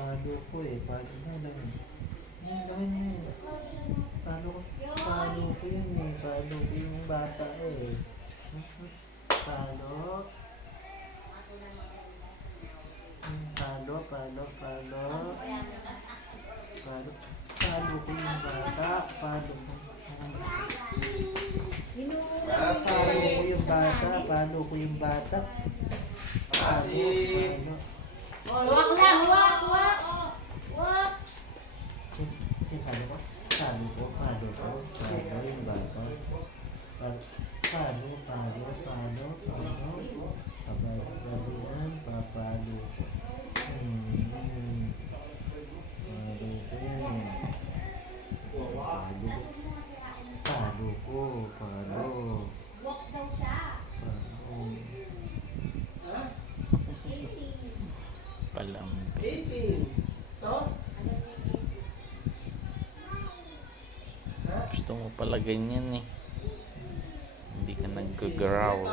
Palo ko eh. Palo na lang. Yan, gawin niya eh. Palo ko yun eh. Palo ko yung bata eh. Palo. Palo, palo, palo. Palo. Palo ko yung bata. Palo ko. Palo ko yung bata. Palo ko yung bata. Palo, palo. Wak na, wak, wak. Wak. Palo ko. Palo ko, palo ko. Palo yung bata. Palo, palo, palo, palo. Pabalian, papalo. Palo ko yan eh. Palo ko, palo. Wak daw siya. Palo. 18. Palam. 18. To? Gusto mo pala ganyan eh. Hindi ka nag-growl.